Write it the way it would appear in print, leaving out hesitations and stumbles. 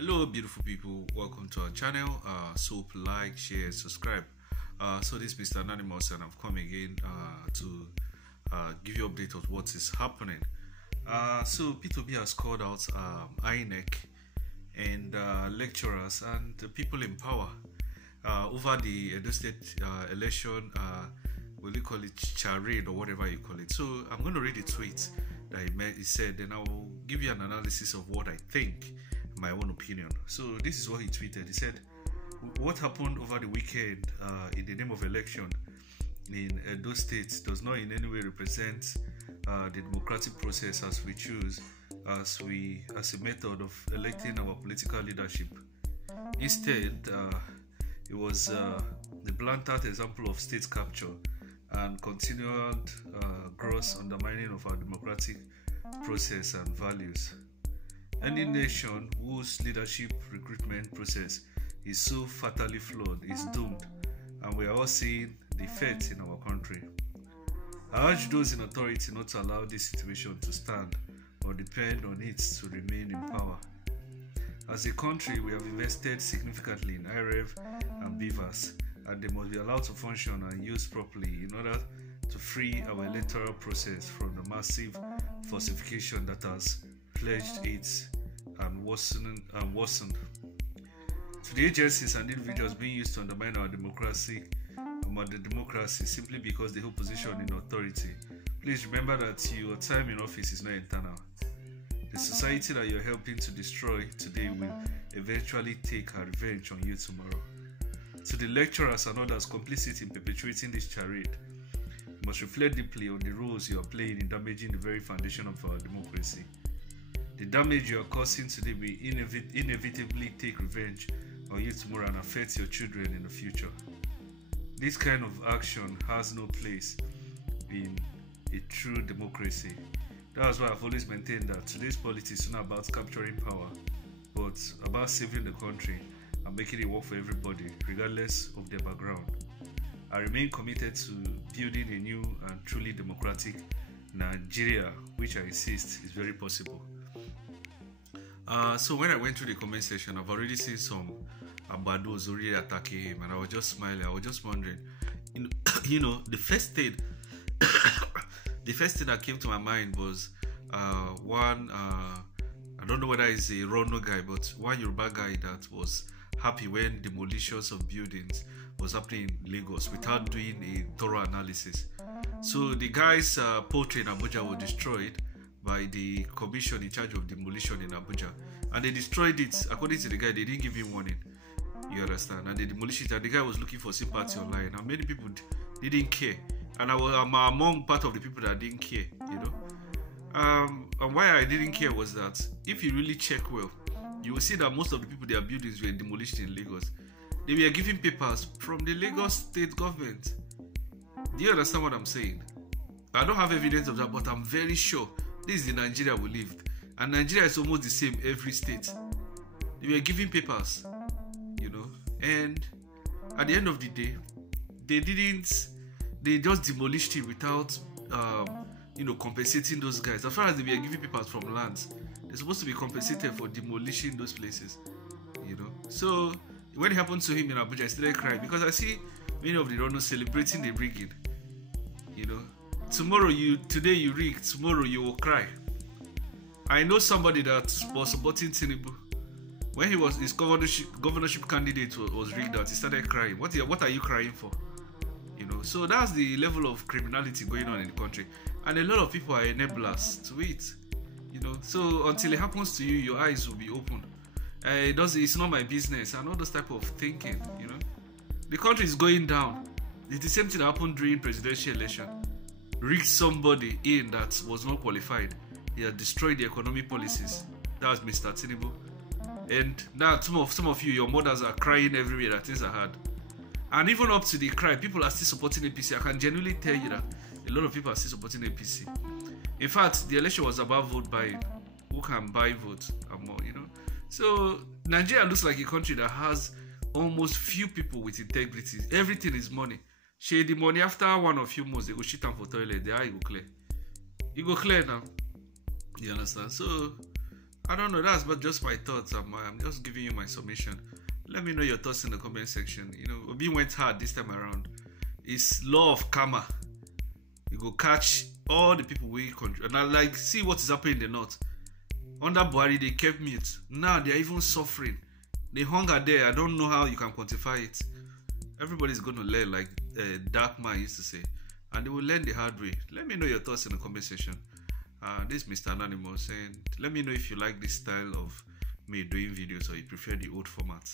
Hello beautiful people, welcome to our channel. So like, share, subscribe. So this is Mr. Anonymous and I've come again to give you update of what is happening. So P2B has called out INEC and lecturers and the people in power over the Edo State election, will you call it charade or whatever you call it. So I'm going to read the tweet that he said, then I will give you an analysis of what I think, my own opinion. So this is what he tweeted. He said, what happened over the weekend in the name of election in Edo State does not in any way represent the democratic process as we choose as a method of electing our political leadership. Instead, it was the blatant example of state capture and continued gross undermining of our democratic process and values. Any nation whose leadership recruitment process is so fatally flawed is doomed, and we are all seeing the effects in our country. I urge those in authority not to allow this situation to stand or depend on it to remain in power. As a country, we have invested significantly in IREV and BVAS, and they must be allowed to function and used properly in order to free our electoral process from the massive falsification that has pledged it and worsened. To the agencies and individuals being used to undermine our democracy simply because they hold position in authority, please remember that your time in office is not eternal. The society that you're helping to destroy today will eventually take a revenge on you tomorrow. To the lecturers and others complicit in perpetuating this charade, you must reflect deeply on the roles you are playing in damaging the very foundation of our democracy. The damage you are causing today will inevitably take revenge on you tomorrow and affect your children in the future. This kind of action has no place in a true democracy. That's why I've always maintained that today's politics is not about capturing power, but about saving the country and making it work for everybody, regardless of their background. I remain committed to building a new and truly democratic Nigeria, which I insist is very possible. So when I went through the comment section, I've already seen some Abados already attacking him, and I was just smiling. I was just wondering, the first thing that came to my mind was one. I don't know whether it's a Rono guy, but one Yoruba guy that was happy when demolitions of buildings was happening in Lagos without doing a thorough analysis. So the guy's poultry in Abuja was destroyed by the commission in charge of demolition in Abuja, and they destroyed it. According to the guy, they didn't give him warning, you understand, and they demolished it, and the guy was looking for sympathy online, and many people didn't care, and I'm among part of the people that didn't care, and why I didn't care was that if you really check well, you will see that most of the people, their buildings were demolished in Lagos. They were giving papers from the Lagos state government. Do you understand what I'm saying? I don't have evidence of that, but I'm very sure this is the Nigeria we lived, and Nigeria is almost the same every state. They were giving papers, and at the end of the day, they just demolished it without, compensating those guys. As far as they were giving papers from lands, they're supposed to be compensated for demolishing those places, So when it happened to him in Abuja, I started crying because I see many of the runners celebrating the rigging, Today you rig, tomorrow you will cry. I know somebody that was supporting Tinubu. When his governorship candidate was rigged out, he started crying. What are you crying for? So that's the level of criminality going on in the country. And a lot of people are enablers to it. So until it happens to you, your eyes will be open. It's not my business, and all those type of thinking, The country is going down. It's the same thing that happened during presidential election. Rigged somebody in that was not qualified. He had destroyed the economic policies. That was Mr. Tinubu. And now some of you, your mothers are crying everywhere that things are hard. And even up to the cry, people are still supporting APC. I can genuinely tell you that a lot of people are still supporting APC. In fact, the election was about vote buying. Who can buy votes and more, So Nigeria looks like a country that has almost few people with integrity. Everything is money. Share the money after one or few months, they go shit down for toilet. The eye go clear. You go clear now. You understand? So I don't know. That's but just my thoughts. I'm just giving you my submission. Let me know your thoughts in the comment section. You know, Obi went hard this time around. It's law of karma. You go catch all the people we control. And I like see what is happening in the north. Under Buhari, they kept mute. Now they are even suffering. The hunger there, I don't know how you can quantify it. Everybody's going to learn, like Dark Man used to say. And they will learn the hard way. Let me know your thoughts in the comment section. This is Mr. Anonymous saying, let me know if you like this style of me doing videos or you prefer the old format.